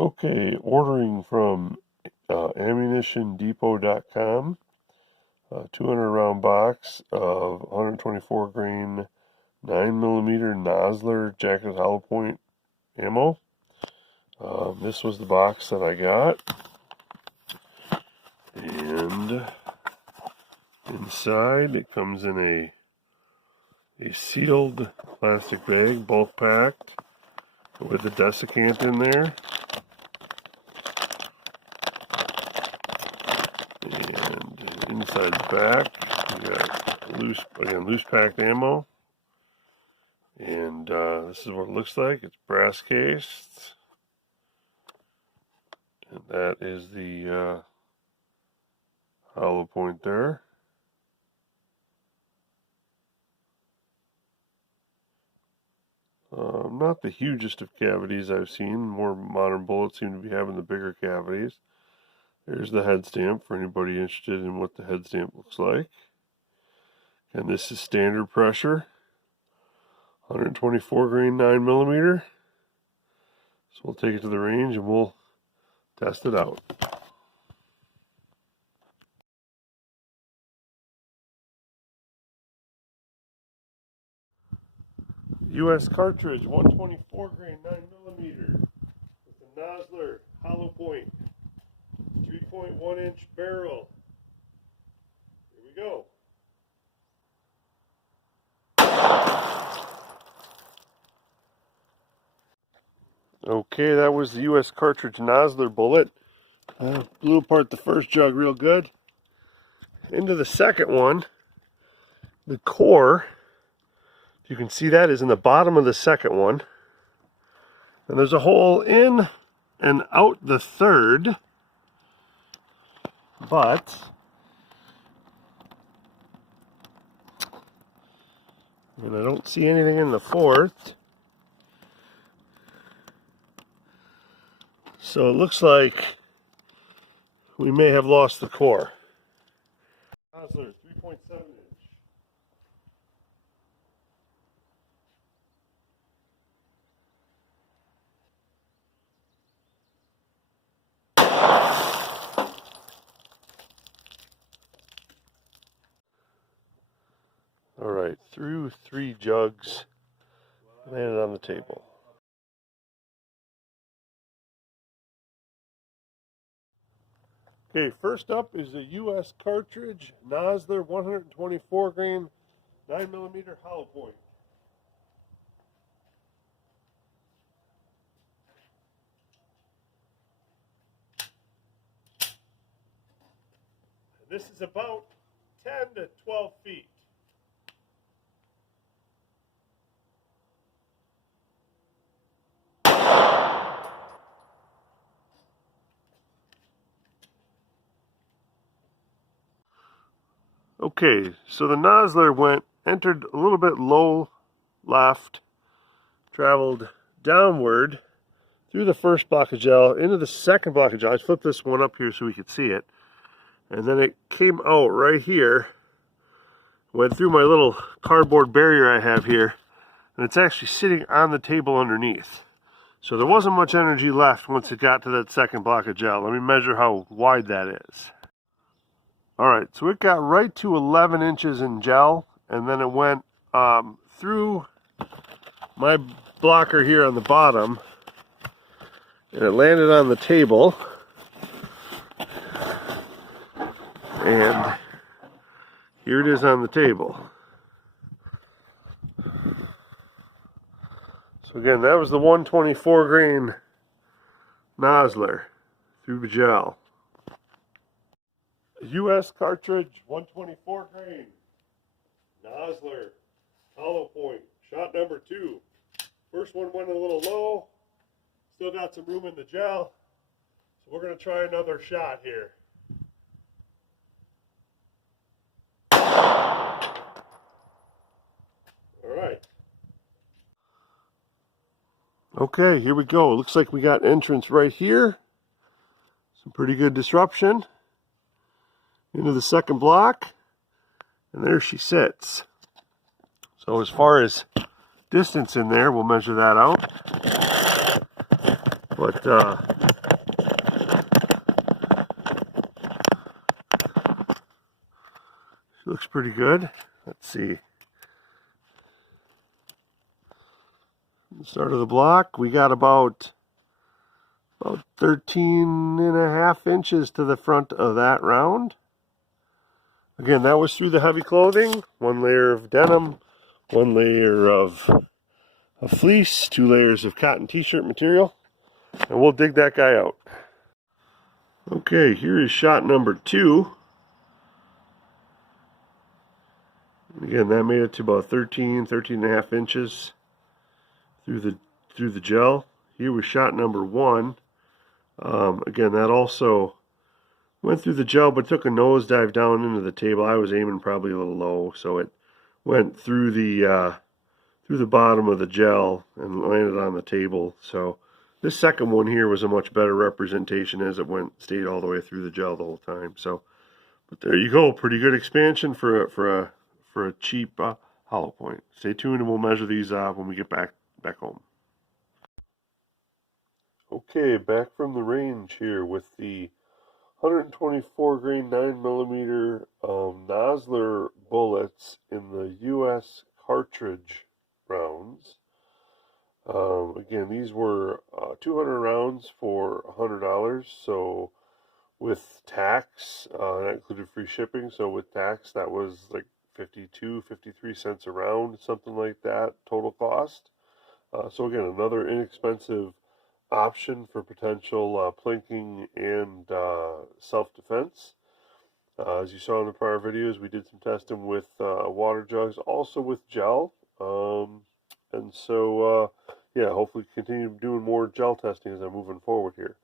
Okay, ordering from ammunitiondepot.com, 200 round box of 124 grain 9mm Nosler jacketed hollow point ammo. This was the box that I got, and inside it comes in a sealed plastic bag, bulk packed, with a desiccant in there. And inside the back, we got loose packed ammo. And this is what it looks like. It's brass cased. And that is the hollow point there. Not the hugest of cavities I've seen. More modern bullets seem to be having the bigger cavities. There's the head stamp for anybody interested in what the head stamp looks like. And this is standard pressure, 124 grain 9mm. So we'll take it to the range and we'll test it out. U.S. Cartridge, 124 grain 9mm with a Nosler hollow point, 3.1 inch barrel. Here we go. Okay, that was the U.S. Cartridge Nosler bullet. Blew apart the first jug real good. Into the second one, the core, you can see that is in the bottom of the second one. And there's a hole in and out the third, but and I don't see anything in the fourth. So it looks like we may have lost the core. Nosler 3.7 inch. All right, through 3 jugs, landed on the table. Okay, first up is the U.S. Cartridge Nosler 124 grain 9mm hollow point. This is about 10 to 12 feet. Okay, so the Nosler entered a little bit low left, traveled downward through the first block of gel into the second block of gel. I flipped this one up here so we could see it. And then it came out right here, went through my little cardboard barrier I have here, and it's actually sitting on the table underneath. So there wasn't much energy left once it got to that second block of gel. Let me measure how wide that is. Alright, so it got right to 11 inches in gel, and then it went through my blocker here on the bottom, and it landed on the table. And here it is on the table. So again, that was the 124 grain Nosler through gel. U.S. Cartridge 124 grain Nosler hollow point, shot number 2. First one went a little low, still got some room in the gel, so we're going to try another shot here. Alright. Okay, here we go. It looks like we got entrance right here. Some pretty good disruption. Into the second block. And there she sits. So as far as distance in there, we'll measure that out. But she looks pretty good. Let's see. The start of the block, we got about 13.5 inches to the front of that round. Again, that was through the heavy clothing. One layer of denim, one layer of fleece, 2 layers of cotton t-shirt material, and we'll dig that guy out. Okay, here is shot number 2. Again, that made it to about 13.5 inches through the gel. Here was shot number 1. Again, that also went through the gel, but took a nosedive down into the table. I was aiming probably a little low, so it went through the bottom of the gel and landed on the table. So this second one here was a much better representation, as it stayed all the way through the gel the whole time. So, but there you go, pretty good expansion for a cheap hollow point. Stay tuned, and we'll measure these when we get back home. Okay, back from the range here with the 124 grain 9mm Nosler bullets in the U.S. Cartridge rounds. Again, these were 200 rounds for $100. So with tax, that included free shipping. So with tax, that was like 53 cents a round, something like that, total cost. So again, another inexpensive option for potential plinking and self-defense. As you saw in the prior videos, we did some testing with water jugs, also with gel. And so, yeah, hopefully continue doing more gel testing as I'm moving forward here.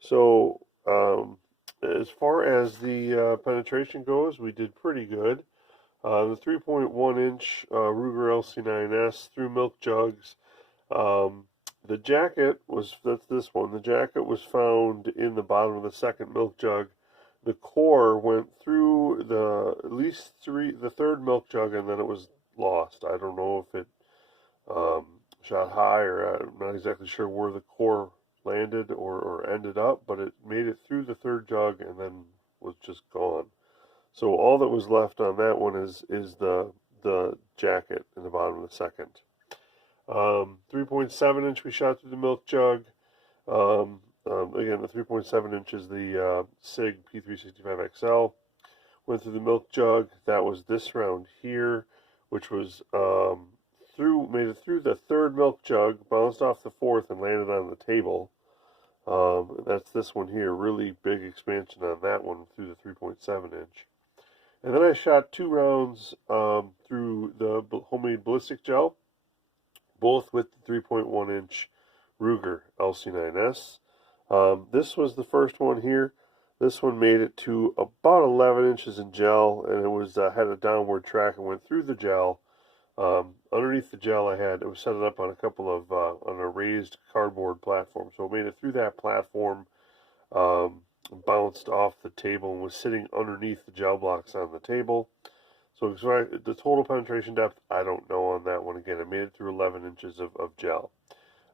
So, as far as the penetration goes, we did pretty good. The 3.1 inch Ruger LC9S through milk jugs. The jacket that's this one. The jacket was found in the bottom of the second milk jug. The core went through the third milk jug, and then it was lost. I don't know if it shot high, or I'm not exactly sure where the core landed or ended up, but it made it through the third jug and then was just gone. So all that was left on that one is the jacket in the bottom of the second. 3.7 inch we shot through the milk jug. Again, the 3.7 inch is the SIG P365XL. Went through the milk jug. That was this round here, which was made it through the third milk jug, bounced off the fourth, and landed on the table. That's this one here. Really big expansion on that one through the 3.7 inch. And then I shot 2 rounds through the homemade ballistic gel, both with the 3.1 inch Ruger LC9S. This was the first one here. This one made it to about 11 inches in gel, and it was had a downward track and went through the gel. Underneath the gel, it was set up on a couple of on a raised cardboard platform. So it made it through that platform, bounced off the table, and was sitting underneath the gel blocks on the table. So the total penetration depth, I don't know on that one. Again, I made it through 11 inches of gel.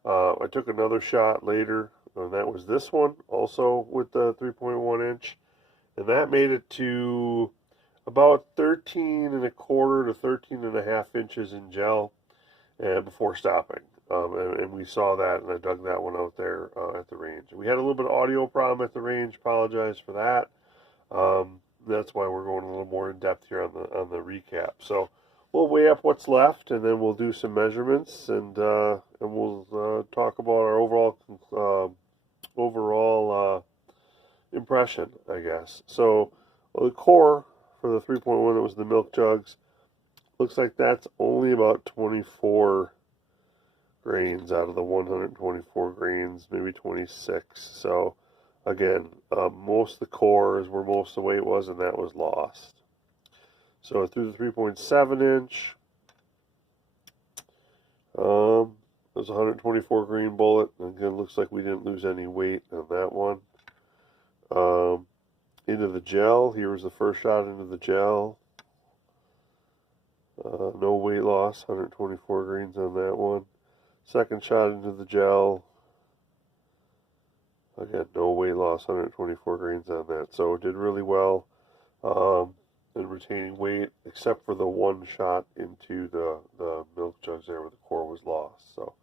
I took another shot later, and that was this one, also with the 3.1 inch. And that made it to about 13.25 to 13.5 inches in gel before stopping. And we saw that, and I dug that one out there at the range. We had a little bit of audio problem at the range. Apologize for that. That's why we're going a little more in depth here on the recap. So we'll weigh up what's left, and then we'll do some measurements, and we'll talk about our overall impression, I guess. So the core for the 3.1, that was the milk jugs, looks like that's only about 24 grains out of the 124 grains, maybe 26. So again, most of the core is where most of the weight was, and that was lost. So through the 3.7 inch, it was a 124 grain bullet. Again, looks like we didn't lose any weight on that one. Into the gel, here was the first shot into the gel. No weight loss, 124 grains on that one. Second shot into the gel, I got no weight loss, 124 grains on that. So it did really well in retaining weight, except for the one shot into the milk jugs there where the core was lost. So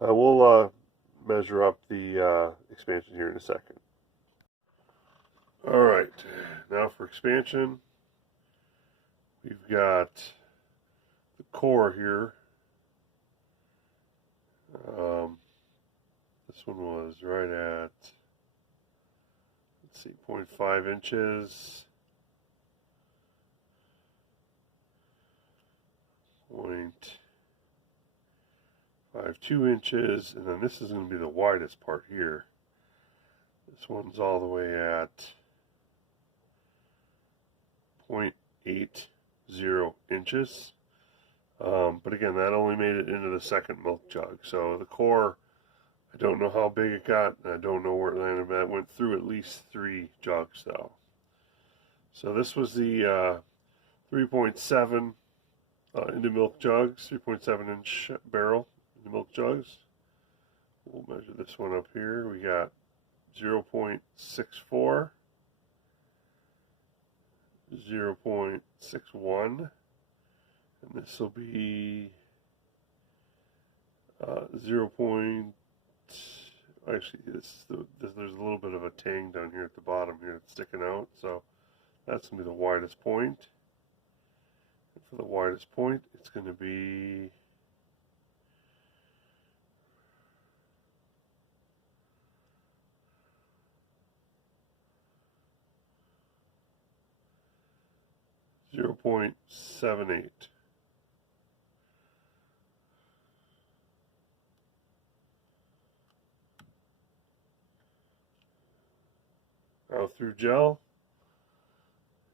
we'll measure up the expansion here in a second. All right, now for expansion, we've got the core here. This one was right at, let's see, 0.5 inches, 0.52 inches, and then this is going to be the widest part here. This one's all the way at 0.80 inches. But again, that only made it into the second milk jug. So the core, I don't know how big it got, and I don't know where it landed, but it went through at least 3 jugs though. So this was the 3.7 into milk jugs, 3.7 inch barrel into milk jugs. We'll measure this one up here. We got 0.64, 0.61, and this will be 0. Actually, there's a little bit of a tang down here at the bottom here that's sticking out, so that's going to be the widest point. And for the widest point, it's going to be 0.78. Now through gel,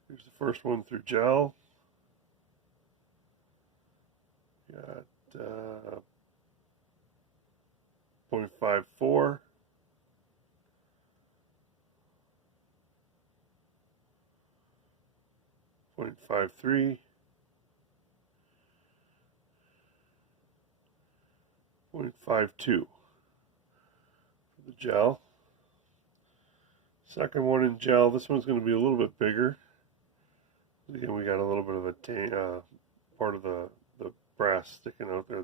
here's the first one through gel. Got 0.54, 0.53, 0.52 for the gel. Second one in gel, this one's going to be a little bit bigger. Again, we got a little bit of a part of the brass sticking out there,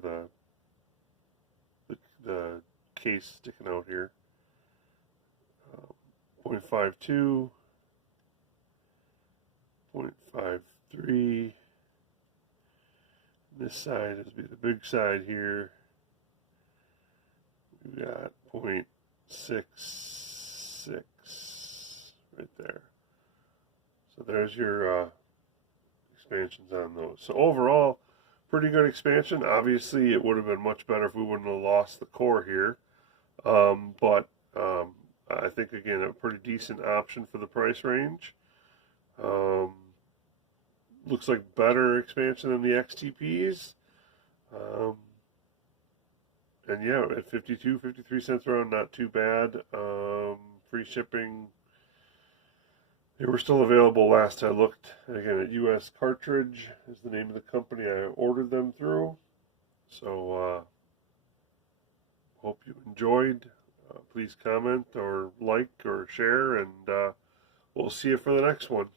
the case sticking out here. 0.52, 0.53. This side is be the big side here. We got 0.66 right there. So there's your expansions on those. So overall, pretty good expansion. Obviously, it would have been much better if we wouldn't have lost the core here. But I think, again, a pretty decent option for the price range. Looks like better expansion than the XTPs. And yeah, at 53 cents around, not too bad. Free shipping. They were still available last I looked. And again, at US Cartridge is the name of the company I ordered them through. So hope you enjoyed. Please comment or like or share, and we'll see you for the next one.